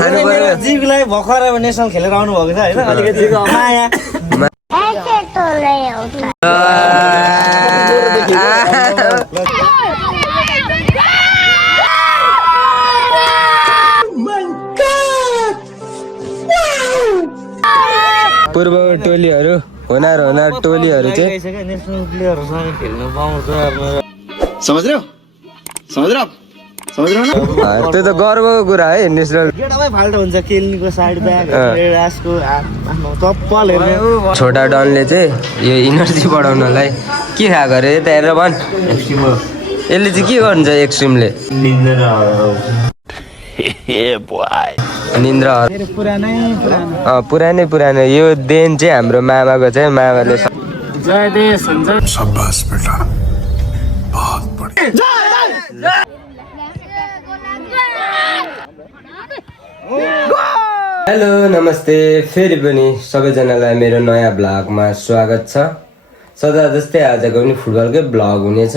खानु पर्यो जीवलाई भर्खर नेसनल खेलेर आउनु भएको छ हैन अलिकति माया पूर्व टोलीहरू होनार टोलीहरू चाहिँ नेसनल प्लेयरहरुसँग खेल्न पाउँछ समझ रहे हो त्यो त गर्वको कुरा है नेसनल गेटमै फाल्टो हुन्छ केल्नीको साइड ब्याग रासको आफ्नो चप्पल हेर्नु छोटा डनले चाहिँ यो इनर्जी बढाउनलाई के खाएको अरे त हेरेर भन् यसले चाहिँ के गर्नु छ एक्सट्रिमले निन्द्रा पुरानै यो देन चाहिँ हाम्रो मामाको चाहिँ मामाले जय देश हुन्छ शाबाश बेटा बहुत बढ़िया हेलो नमस्ते फेरि पनि सबैजनालाई मेरो नयाँ ब्लगमा स्वागत छ सदा जस्तै आजको पनि फुटबलकै ब्लग हुनेछ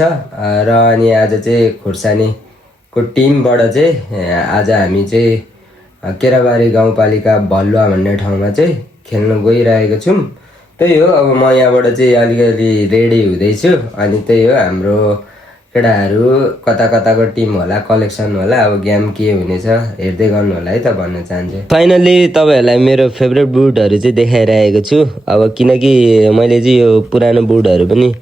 र अनि आज चाहिँ खोर्सानीको टिमबाट चाहिँ आज हामी चाहिँ केराबारी गाउँपालिका भलुवा भन्ने ठाउँमा चाहिँ खेल्न गइरहेको छौँ त्यही हो अब म यहाँबाट चाहिँ अलिकति रेडी हुँदैछु अनि त्यही हो हाम्रो केटाहरू कता कताको टिम होला कलेक्सन होला अब गेम के हुनेछ हेर्दै गर्नु होला है त भन्न चाहन्छु फाइनली तपाईँहरूलाई मेरो फेभरेट बुटहरू चाहिँ देखाइरहेको छु अब किनकि मैले चाहिँ यो पुरानो बुटहरू पनि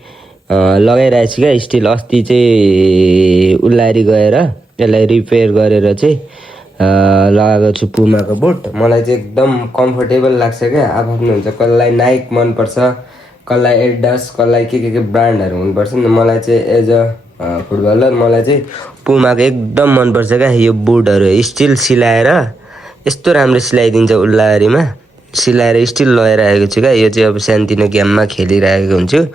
लगाइरहेको छु क्या स्टिल अस्ति चाहिँ उल्लारी गएर यसलाई रिपेयर गरेर चाहिँ लगाएको छु पुमाको बुट मलाई चाहिँ एकदम कम्फर्टेबल लाग्छ क्या आफ्नो हुन्छ कसलाई नाइक मनपर्छ कसलाई एडिडास कसलाई के ब्रान्डहरू हुनुपर्छ नि मलाई चाहिँ एज अ फुटबलर मलाई चाहिँ पुमाको एकदम मनपर्छ क्या यो बुटहरू स्टिल सिलाएर यस्तो राम्रो सिलाइदिन्छ उल्लारीमा सिलाएर स्टिल लगाइरहेको छु क्या यो चाहिँ अब सानोतिनो गेममा खेलिरहेको हुन्छु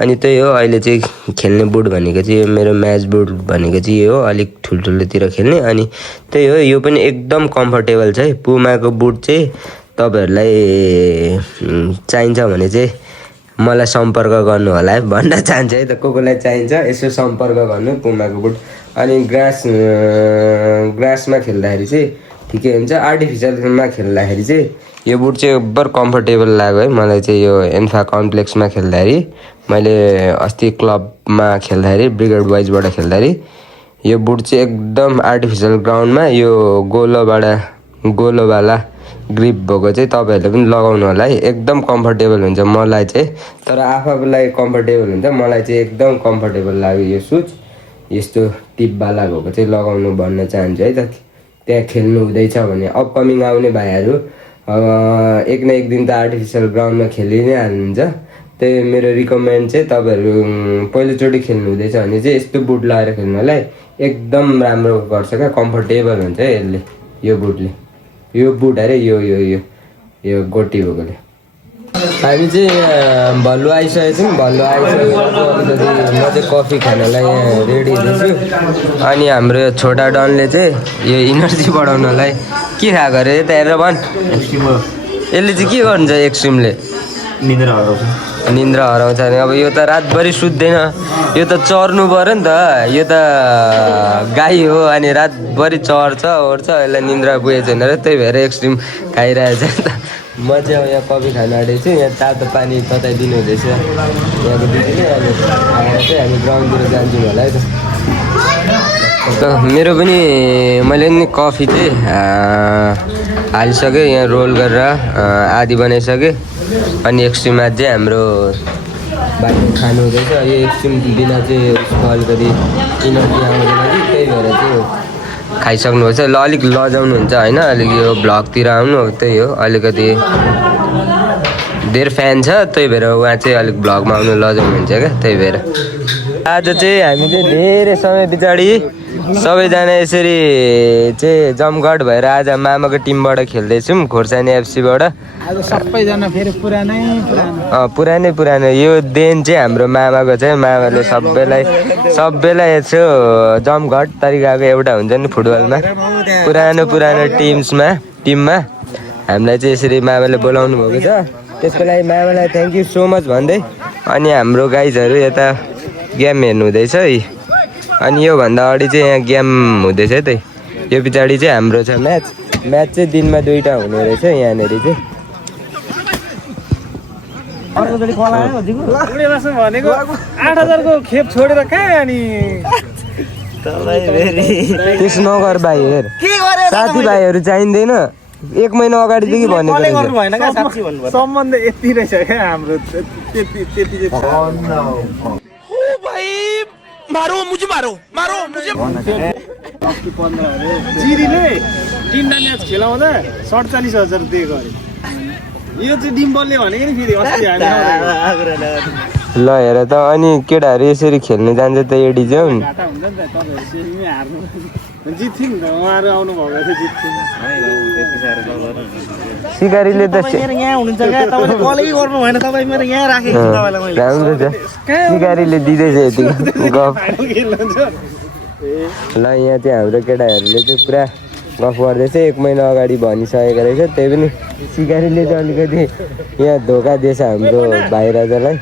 अनि त्यही हो अहिले चाहिँ खेल्ने बुट भनेको चाहिँ यो मेरो म्याच बुट भनेको चाहिँ यो हो अलिक ठुल्ठुलोतिर खेल्ने अनि त्यही हो यो पनि एकदम कम्फर्टेबल छ है पुमाको बुट चाहिँ तपाईँहरूलाई चाहिन्छ भने चाहिँ मलाई सम्पर्क गर्नु होला है भन्न चाहन्छु है त कोलाई चाहिन्छ यसो सम्पर्क गर्नु पुमाको बुट अनि ग्रासमा खेल्दाखेरि चाहिँ ठिकै हुन्छ आर्टिफिसियलमा खेल्दाखेरि चाहिँ यो बुट चाहिँ एकदम कम्फर्टेबल लाग्यो है मलाई चाहिँ यो एन्फा कम्प्लेक्समा खेल्दाखेरि मैले अस्ति क्लबमा खेल्दाखेरि ब्रिगेड वाइजबाट खेल्दाखेरि यो बुट चाहिँ एकदम आर्टिफिसियल ग्राउन्डमा यो गोलोवाला ग्रिप भएको चाहिँ तपाईँहरूले पनि लगाउनु होला है एकदम कम्फर्टेबल हुन्छ मलाई चाहिँ तर आफूलाई कम्फर्टेबल हुन्छ मलाई चाहिँ एकदम कम्फर्टेबल लाग्यो यो सुज यस्तो टिपवाला भएको चाहिँ लगाउनु भन्न चाहन्छु है त त्यहाँ खेल्नु हुँदैछ भने अपकमिङ आउने भाइहरू एक न एक दिन त आर्टिफिसियल ग्राउन्डमा खेलि नै हाल्नुहुन्छ त्यही मेरो रिकमेन्ड चाहिँ तपाईँहरू पहिलोचोटि खेल्नु हुँदैछ भने चाहिँ यस्तो बुट लगाएर खेल्नुलाई एकदम राम्रो गर्छ क्या कम्फर्टेबल हुन्छ है यसले यो बुटले यो बुट अरे यो गोटी भएकोले हामी चाहिँ भलुवा आइसकेको छौँ भलुवा आइसकेपछि म चाहिँ कफी खानलाई यहाँ रेडी हुँदैछु अनि हाम्रो छोटा डनले चाहिँ यो इनर्जी बढाउनलाई के खाएको अरे त हेरेर भन् यसले चाहिँ के गर्नु छ एक्सट्रिमले निन्द्रा हराउँछ भने अब यो त रातभरि सुत्दैन यो त चर्नु पऱ्यो नि त यो त गाई हो अनि रातभरि चर्छ ओर्छ यसलाई निन्द्रा पुगेको छैन र त्यही भएर एक्सट्रिम खाइरहेछ नि त म चाहिँ अब यहाँ कफी खान आँटेको छु यहाँ तातो पानी तताइदिनु हुँदैछ यहाँको दिदीले अनि आएर चाहिँ हामी ग्राउन्डतिर जान्छौँ होला है त मेरो पनि मैले नि कफी चाहिँ हालिसकेँ यहाँ रोल गरेर आधी बनाइसकेँ अनि एक्सट्रिममा चाहिँ हाम्रो बाटो खानु हुँदैछ यो एक्सट्रिम बिना चाहिँ उसको अलिकति इनर्जी आउँदैन कि त्यही भएर चाहिँ खाइसक्नुभएछ ल अलिक लजाउनुहुन्छ होइन अलिक यो भ्लगतिर आउनु त्यही हो अलिकति धेरै फ्यान छ त्यही भएर उहाँ चाहिँ अलिक भ्लगमा आउनु लजाउनुहुन्छ क्या त्यही भएर आज चाहिँ हामी चाहिँ धेरै समय पछाडि सबैजना यसरी चाहिँ जमघट भएर आज मामाको टिमबाट खेल्दैछौँ खोर्सानी एफसीबाट सबैजना फेरि पुरानै यो देन चाहिँ हाम्रो मामाको चाहिँ मामाले सबैलाई यसो जमघट तरिकाको एउटा हुन्छ नि फुटबलमा पुरानो टिममा हामीलाई चाहिँ यसरी मामाले बोलाउनु भएको छ त्यसको लागि मामालाई थ्याङ्क यू सो मच भन्दै अनि हाम्रो गाइजहरू यता गेम हेर्नु हुँदैछ है अनि योभन्दा अगाडि चाहिँ यहाँ गेम हुँदैछ है त यो पछाडि चाहिँ हाम्रो छ म्याच म्याच चाहिँ दिनमा 2टा हुने रहेछ यहाँनिर चाहिँ अर्कोचोटि कल आयो दिगो भनेको 8,000 को खेप छोडेर कहाँ अनि तपाईँ फेरि त्यसो नगर भाइ हेर के गरे साथीभाइहरू चाहिँदैन 1 महिना अगाडिदेखि भनेको कलै रहेछ गर्नु भएन क्या साँच्ची भन्नुभयो सम्बन्ध यति रहेछ क्या हाम्रो त्यति चाहिँ जिरीले 3टा म्याच खेलाउँदा 47,000 दिएको अरे यो चाहिँ डिम्बलले भनेको नि फेरि अस्ति हामी ल हेर त अनि केटाहरू यसरी खेल्नु जान्छ त एडी चाहिँ नि घाटा हुन्छ नि त तपाईँहरू सेमीमै हार्नु जित्थ्यो नि त उहाँहरू आउनु भएको थियो जित्थ्यो सिकारीले त तपाईँ मेरो यहाँ हुनुहुन्छ क्या तपाईँले कलै गर्नु भएन तपाईँ मेरो यहाँ राखेको छु तपाईँलाई मैले राम्रो छ सिकारीले दिँदैछ यति गफ फाइनल खेल्नुहुन्छ ल यहाँ चाहिँ हाम्रो केटाहरूले चाहिँ पुरा गफ गर्दैछ 1 महिना अगाडि भनिसकेको रहेछ त्यही पनि सिकारीले चाहिँ अलिकति यहाँ धोका दिएछ हाम्रो भाइ राजालाई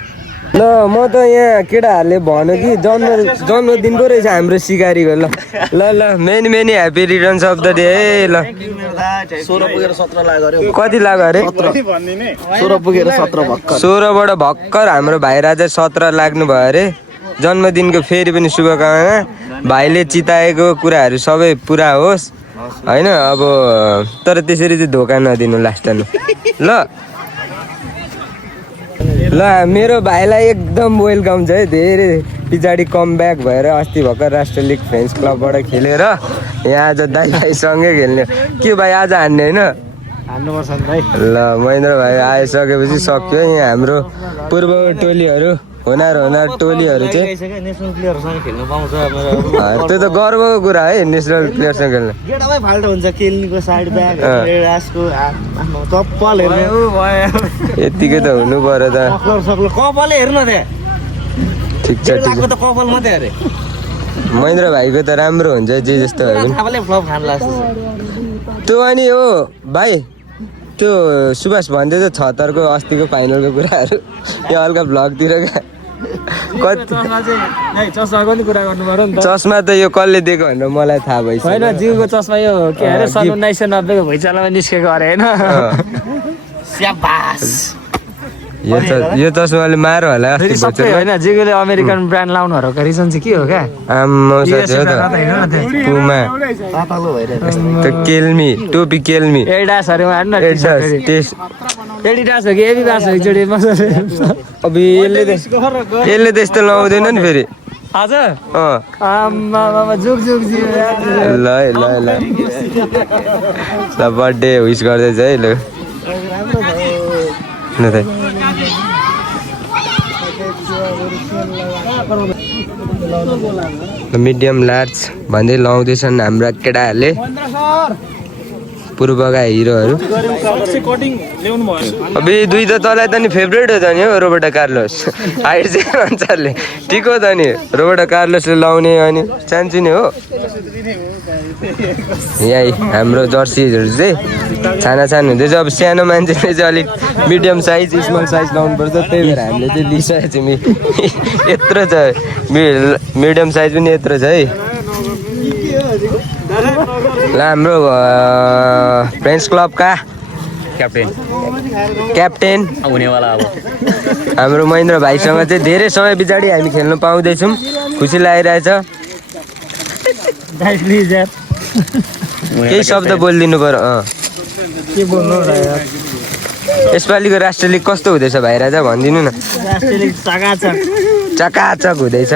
ल म त यहाँ केटाहरूले भन्यो कि जन्मदिन पो रहेछ हाम्रो सिकारीको ल ल ल many many happy returns of the day है ल 16 पुगेर 17 लाग्यो कति लाग्यो अरे भनिदिने 16 पुगेर 17 भक्क 16बाट भर्खर हाम्रो भाइ राजा 17 लाग्नु भयो अरे जन्मदिनको फेरि पनि शुभकामना भाइले चिताएको कुराहरू सबै पुरा होस् होइन अब तर त्यसरी चाहिँ धोका नदिनु लास्टमा ल ल मेरो भाइलाई एकदम वेलकम छ है धेरै पछाडि कम ब्याक भएर अस्ति भर्खर राष्ट्र लिग फ्रेन्ड्स क्लबबाट खेलेर यहाँ आज दाइ भाइसँगै खेल्ने के भाइ आज हान्ने होइन हान्नुपर्छ नि भाइ ल महेन्द्र भाइ आइसकेपछि सक्यो यहाँ हाम्रो पूर्व टोलीहरू होनार टोलीहरू चाहिँ नेसनल प्लेयरसँग खेल्नु पाउँछ त्यो त गर्वको कुरा है नेसनल प्लेयरसँग खेल्नु गेटमै फाल्टो हुन्छ केल्नीको साइड ब्याक राजको आफ्नो चप्पल हेर्नु यतिकै त हुनु पर्यो त कपालै हेर्नु त्यहाँ ठिक छ ठिक लागेको त कपाल मात्रै अरे महेन्द्र भाइको त राम्रो हुन्छ जे जस्तो भए पनि थापाले फ्लप खान लाग्छ त्यो अनि हो भाइ त्यो सुभाष भन्दै थियो 76को अस्तिको फाइनलको कुराहरू यो हल्का भ्लगतिर क्या कति चस्माको नि कुरा गर्नु पर्यो नि त चस्मा त यो कसले दिएको भनेर मलाई थाहा भइसक्यो होइन जिउको चस्मा यो के अरे सन् 1990 को भुइँचालोमा निस्केको अरे होइन स्याबास यो चस्माले मार होला अस्ति सबै भोचरमा। होइन जिउले अमेरिकन ब्रान्ड लाउनुहरूको रिजन चाहिँ के हो क्या आम्मा साथी हो त पुमा पातलो भइरहेको त्यो केल्मी टोपी केल्मी एडिडासहरूमा हाल्नु न एडिडास टेस्ट एडिडास हो कि एडिडास हो एकचोटि मजाले अब यसले त यस्तो लाउँदैन नि फेरि आज अँ आम्मा जुग जुग जी ल है ल ल ल बर्थडे विस गर्दैछ है ल न त मिडियम लार्ज भन्दै लाउँदैछन् हाम्रा केटाहरूले पूर्वका हिरोहरू अब यी दुई त तँलाई त नि फेभरेट हो त नि हो रोबर्टो कार्लोस हाइट चाहिँ अनुसारले ठिक हो त नि रोबर्टो कार्लोसले लाउने अनि चान्छु नि हो यही हाम्रो जर्सीहरू चाहिँ छाना छान हुँदैछ अब सानो मान्छेले चाहिँ अलिक मिडियम साइज स्मल साइज लाउनुपर्छ त्यही भएर हामीले चाहिँ लिइसकेको छौँ यत्रो छ मिडियम साइज पनि यत्रो छ है ल हाम्रो फ्रेन्ड्स क्लबका क्याप्टेन हुनेवाला अब हाम्रो महेन्द्र भाइसँग चाहिँ धेरै समय पछाडि हामी खेल्न पाउँदैछौँ खुसी लागिरहेछ केही शब्द बोलिदिनु पर्यो के बोल्नु र यार यसपालिको राष्ट्रिय लिग कस्तो हुँदैछ भाइ राजा भनिदिनु न चकाचक हुँदैछ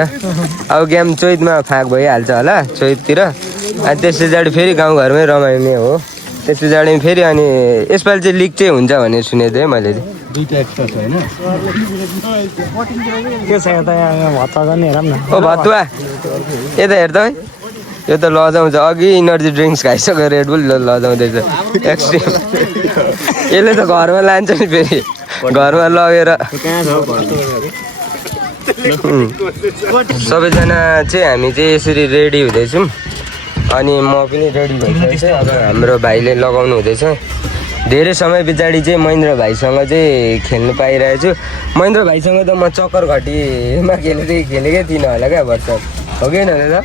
अब गेम चैतमा फाँक भइहाल्छ होला चैततिर अनि त्यस पछाडि फेरि गाउँघरमै रमाइने हो त्यस पछाडि फेरि अनि यसपालि चाहिँ लिग चाहिँ हुन्छ भनेर सुनेको थिएँ मैले के छ यता यहाँ भत्ता गर्ने हेरौँ न ओ भतुवा यता हेर त है यो त लजाउँछ अघि इनर्जी ड्रिङ्क्स खाइसक्यो रेडबुल लजाउँदैछ एक्सट्रिम यसले त घरमा लान्छ नि फेरि घरमा लगेर सबैजना चाहिँ हामी चाहिँ यसरी रेडी हुँदैछौँ अनि म पनि रेडी भइसकेको छु अब हाम्रो भाइले लगाउनु हुँदैछ धेरै समय पछाडि चाहिँ महेन्द्र भाइसँग चाहिँ खेल्नु पाइरहेको छु महेन्द्र भाइसँग त म चक्कर घटीमा खेलेकै थिइनँ होला क्या वर्ष हो कि होइन दादा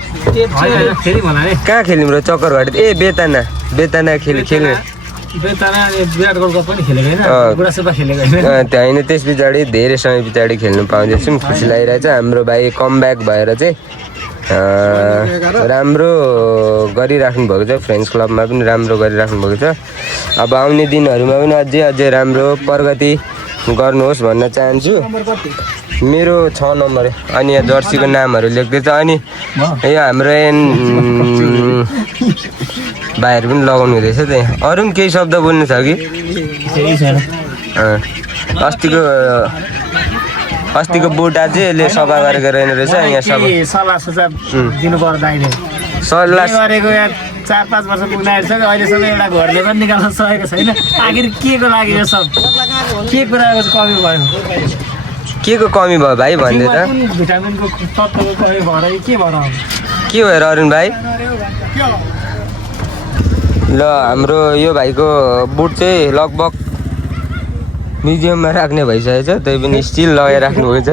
फेरि भन है कहाँ खेल्यौँ र चक्करघाट ए बेताना खेल्ने बेताना अनि विराट गोल्ड पनि खेलेको होइन बुढासुब्बा खेलेको होइन त्यहाँ होइन त्यस पछाडि धेरै समय पछाडि खेल्नु पाउँदैछौँ खुसी लागिरहेछ हाम्रो भाइ कमब्याक भएर चाहिँ राम्रो गरिराख्नु भएको छ फ्रेन्ड्स क्लबमा पनि राम्रो गरिराख्नु भएको छ अब आउने दिनहरूमा पनि अझै राम्रो प्रगति गर्नुहोस् भन्न चाहन्छु मेरो 6 नम्बर अनि यहाँ जर्सीको नामहरू लेख्दैछ अनि यो हाम्रो भाइहरू पनि लगाउनु हुँदैछ त्यहाँ अरू पनि केही शब्द बोल्नु छ कि अस्तिको बोट अझै यसले सफा गरेको रहेन रहेछ यहाँ सबै सल्लाह सुझाव दिनु पर्दैन सल्लाह गरेको यहाँ 4-5 वर्ष पुग्दाखेरि छ अहिलेसम्म एउटा घरले पनि निकाल्न सकेको छैन आखिर के को लागि यो सब के कुराको कमी भयो के को कमी भयो भाइ भन्दै त भिटामिनको तत्त्वको कमी भएर के भएर के भयो अरुण भाइ ल हाम्रो यो भाइको बुट चाहिँ लगभग म्युजियममा राख्ने भइसकेको छ त्यही पनि स्टिल लगाएर राख्नुभएको छ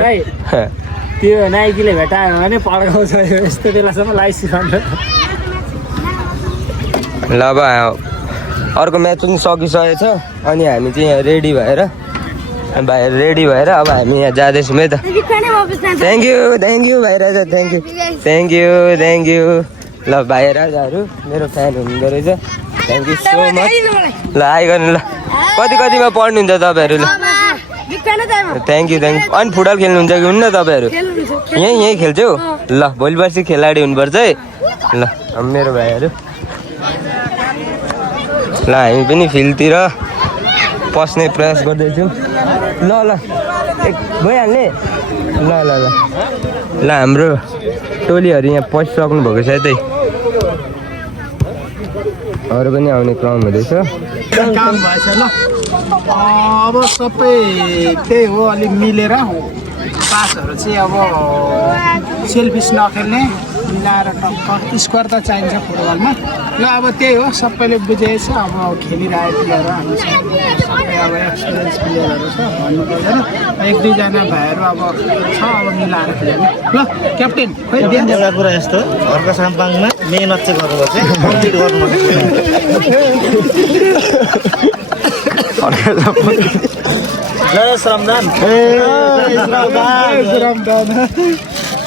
त्यो नाइकीले भेटायो भने पड्काउँछ यस्तो बेलासम्म लाइसिरहन्छ ल अब अर्को म्याच पनि सकिसकेको छ अनि हामी चाहिँ यहाँ रेडी भएर अब हामी यहाँ जाँदैछौँ है त थ्याङ्क यू भाइ राजा थ्याङ्क यू ल भाइ राजाहरू मेरो फ्यान हुनुहुँदो रहेछ थ्याङ्क यू सो मच ल आइगर्नु ल कतिमा पढ्नुहुन्छ तपाईँहरू ल थ्याङ्क यू अनि फुटबल खेल्नुहुन्छ कि हुन्न तपाईँहरू यहीँ खेल्छौ ल भोलि पर्सि खेलाडी हुनुपर्छ है ल मेरो भाइहरू ल हामी पनि फिल्डतिर पस्ने प्रयास गर्दैछौँ ल भइहाल्ने ल हाम्रो टोलीहरू यहाँ पसिसक्नु भएको छ है अरू पनि आउने क्रम हुँदैछ काम भएछ ल अब सबै त्यही हो अलिक मिलेर पासहरू चाहिँ अब सेल्फिस नखेल्ने मिलाएर टक्क स्कोर त चाहिन्छ फुटबलमा ल अब त्यही हो सबैले बुझेछ अब खेलिरहेको प्लेयरहरू हामी सबै अब एक्सपिरियन्स प्लेयरहरू छ भन्नु पर्दैन 1-2 जना भाइहरू अब छ अब मिलाएर खेल्ने ल क्याप्टेन खै एउटा कुरा यस्तो घरको साम्पाङमा मेहनत चाहिँ गर्नुपर्छ कम्प्लिट गर्नुपर्छ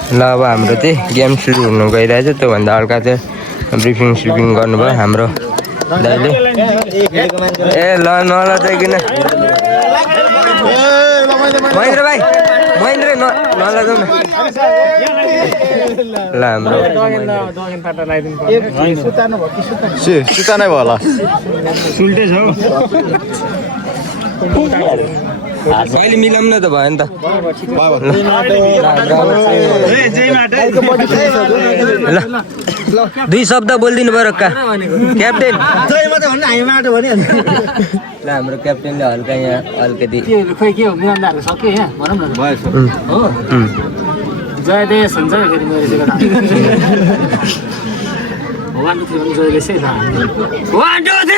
ल अब हाम्रो चाहिँ गेम सुरु हुनु गइरहेछ त्योभन्दा हल्का चाहिँ ब्रिफिङ गर्नुभयो हाम्रो दाइले ए ल नलजाइकन महेन्द्र भाइ नलजाउ न ल हाम्रो सुता नै भयो होला अहिले मिलाउँ न त भयो नि त ल 2 शब्द बोलिदिनु पऱ्यो क्याप्टेन ल हाम्रो क्याप्टेनले हल्का यहाँ अलिकति खोइ के हो मिलाउँदाहरू सक्यो यहाँ भनौँ न हो जय देश हुन्छ फेरि मेरो भगवान् थियो भने जय देशै थाहा 1, 2, 3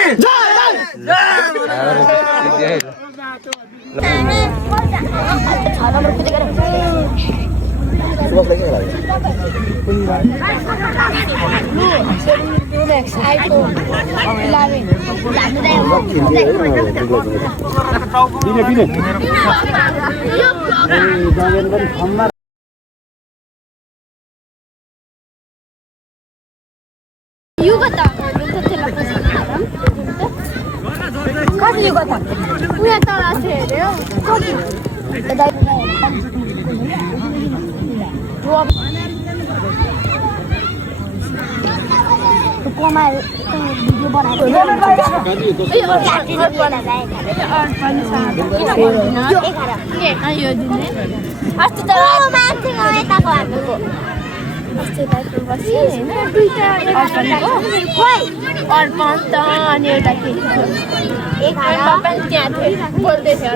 युगता कति युगता उयो तल हेऱ्यो कति कोमा भिडियो बनाएको अस्ति त मान्छेको यताको हाम्रो अर्पण त अनि एउटा के त्यहाँ बोल्दै थियो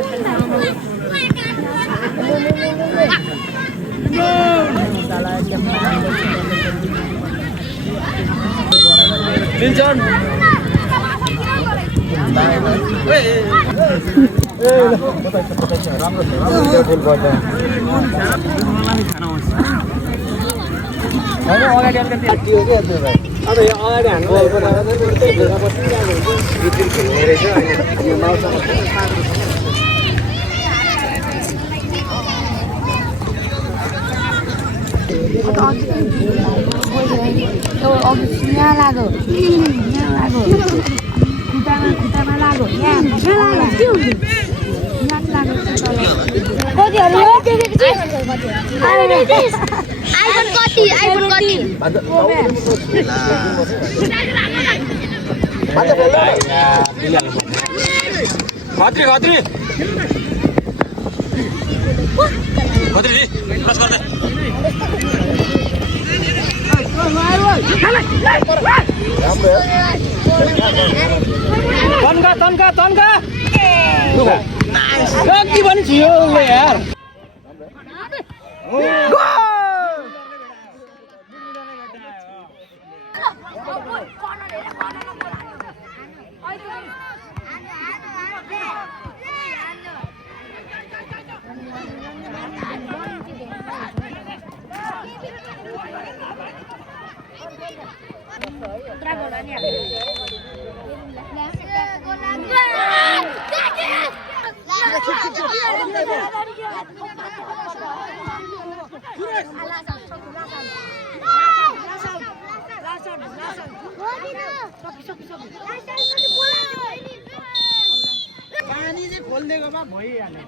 यहाँ लाग्यो खुट्टामा लाग्यो यहाँ लाग्यो आइफोन कति तन्का के भन्छ यो यार पानी चाहिँ खोलिदिएकोमा भइहाल्यो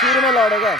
सुरुमा लडेको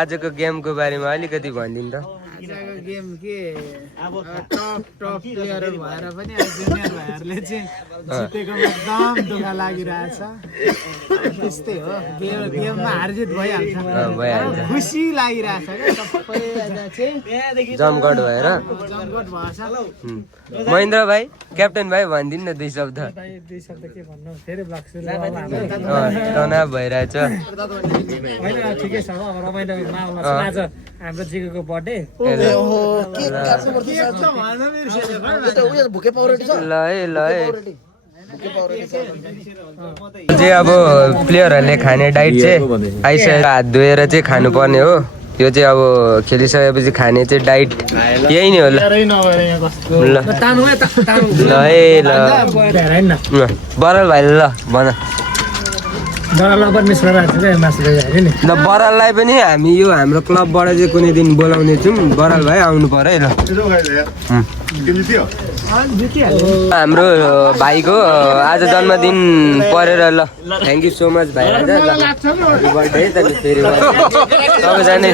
आजको गेमको बारेमा अलिकति भनिदिनु त। आजको गेम के अब टप प्लेयरहरू भएर पनि जुनियर भाइहरूले चाहिँ जितेकोमा एकदम दुःख लागिरहेछ। त्यस्तै हो, गेममा हारजित भइहाल्छ, खुसी लागिरहेछ क्या सबैजना चाहिँ जमघट भएर। जमघट भएछ। महेन्द्र भाइ, क्याप्टेन भाइ भनिदिनु न दुई शब्द। दुई शब्द के भन्नु, फेरि ब्लक्स तनाव भइरहेछ। होइन ठिकै छ, अब रमाइलो माहौल छ। आज हाम्रो जिगोको बर्थडे चाहिँ अब प्लेयरहरूले खाने डाइट चाहिँ आइसकेको हात धोएर चाहिँ खानुपर्ने हो। यो चाहिँ अब खेलिसकेपछि खाने चाहिँ डाइट यही नै हो। ल बराल भाइ ल भन। ल बराललाई पनि हामी यो हाम्रो क्लबबाट चाहिँ कुनै दिन बोलाउने छौँ। बराल भाइ आउनु पर्यो है ल। हाम्रो भाइको आज जन्मदिन परेर ल। थ्याङ्क यू सो मच भाइ। आज बर्थडे फेरि सबैजना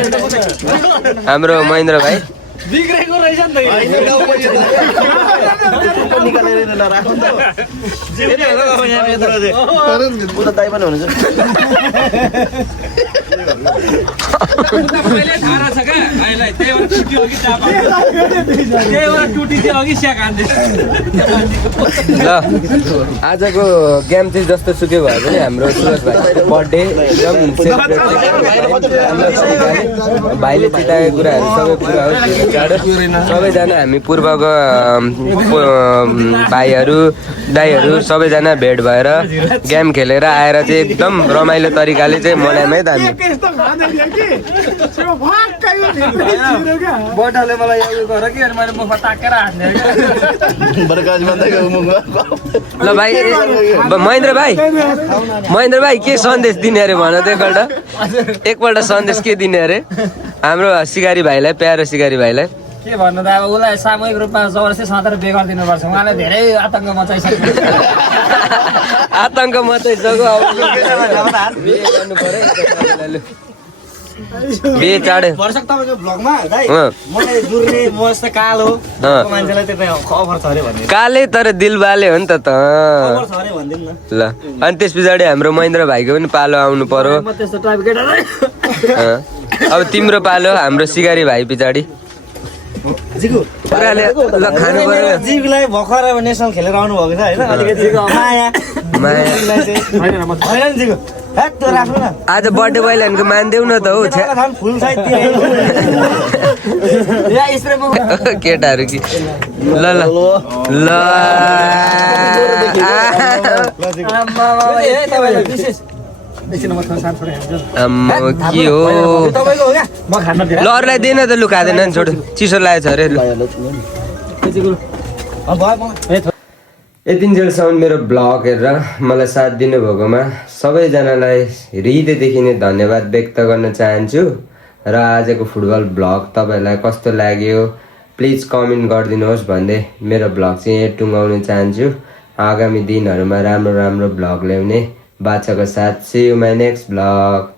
हाम्रो महेन्द्र भाइ बिग्रेको रहेछ नि त यो। निकालेर राख्नु त उता दाइ पनि हुनुहुन्छ पहिले थाहा रहेछ क्या भाइलाई, त्यही भएर टुट्यो कि चाप हान्दै। त्यही भएर टुटिदियो अघि स्याक हान्दै। ल आजको गेम चाहिँ जस्तो सुकै भए पनि हाम्रो सुरज भाइको बर्थडे एकदम भाइले चिताएको कुराहरू सबै पुरा हो। सबैजना हामी पूर्वको भाइहरू दाइहरू सबैजना भेट भएर गेम खेलेर आएर चाहिँ एकदम रमाइलो तरिकाले चाहिँ मनायौँ है त हामी। बटाले मलाई यो गर कि अनि मैले मुखमा ताकेर हान्ने क्या। ल भाइ महेन्द्र भाइ के सन्देश दिने अरे भन त एकपल्ट सन्देश के दिने अरे हाम्रो सिकारी भाइलाई, प्यारो सिकारी भाइलाई? के भन्नु त अब उसलाई सामूहिक रूपमा जबरजस्ती समातेर बेगर दिनुपर्छ। उहाँले धेरै आतङ्क मचाइसक्नु। आतङ्क मचाइसक्यो अब बिहे गर्नु पर्यो बिहे चाँडै। वर्षक तपाईँको भ्लगमा दाइ मलाई जुर्ने म जस्तो कालो मान्छेलाई त्यो खबर छ अरे भन्ने काले तर दिलवाले हो नि त खबर छ अरे भनिदिनु न ल अनि त्यस पछाडि हाम्रो महेन्द्र भाइको पनि पालो आउनु पर्यो। म त्यस्तो टाइप केटा अब तिम्रो पालो हाम्रो सिकारी भाइ पछाडि जिगु कुराले ल खानु पर्यो। जिगुलाई भर्खर अब नेसनल खेलेर आउनु भएको छ होइन अलिकति माया होइन नि जिगु हेट त्यो राख्नु न आज बर्थडे बोयलानको मान्देऊ न त हौ फुल साइड केटाहरू कि ल ल ल आम्मा के हो ल अरूलाई दिएन त लु खाँदैन नि छोड चिसो लागेको छ अरे। यतिन्जेलसम्म मेरो ब्लग हेरेर मलाई साथ दिनुभएकोमा सबैजनालाई हृदयदेखि नै धन्यवाद व्यक्त गर्न चाहन्छु। र आजको फुटबल ब्लग तपाईँहरूलाई कस्तो लाग्यो प्लिज कमेन्ट गरिदिनुहोस् भन्दै मेरो ब्लग चाहिँ यहीँ टुङ्गाउन चाहन्छु। आगामी दिनहरूमा राम्रो राम्रो ब्लग ल्याउने बाचाको साथ see you my next blog.